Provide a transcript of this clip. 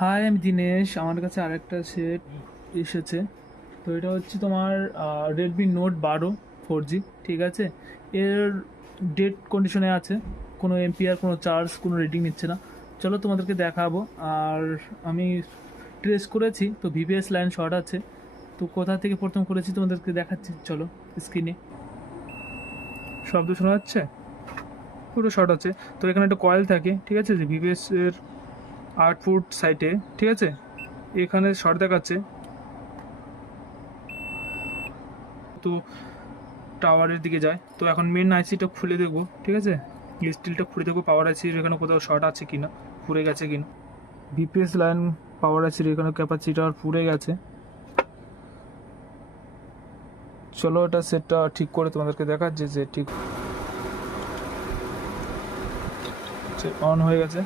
High, আমি দিনেশ। আমার কাছে আরেকটা সেট এসেছে। তো এটা হচ্ছে তোমার রেডমি নোট 12 4G। ঠিক আছে, এর ডেড কন্ডিশনে আছে, কোনো এমপিআর, কোনো চার্জ, কোনো রিডিং নিচ্ছে না। চলো তোমাদেরকে দেখাবো। আর আমি ট্রেস করেছি, তো ভিপিএস লাইন শর্ট আছে। তো কোথা থেকে প্রথম করেছি তোমাদেরকে দেখাচ্ছি, চলো স্ক্রিনে। শব্দ শোনা যাচ্ছে? পুরো শর্ট আছে। তো এখানে একটা কয়েল থাকে, ঠিক আছে, যে ভিপিএস এর 8 ফুট সাইটে, ঠিক আছে। এখানে শর্ট দেখাচ্ছে, তো টাওয়ারের দিকে যায়। তো এখন মেন আইসিটা খুলে দেখবো, ঠিক আছে, স্টিলটা খুলে দেখবো পাওয়ার আইসির এখানে কোথাও শর্ট আছে কিনা, পুড়ে গেছে কিনা। বিপিএস লাইন পাওয়ার আইসির এখানে ক্যাপাসিটার পুড়ে গেছে। চলো এটা সেটটা ঠিক করে তোমাদেরকে দেখাচ্ছে যে ঠিক অন হয়ে গেছে।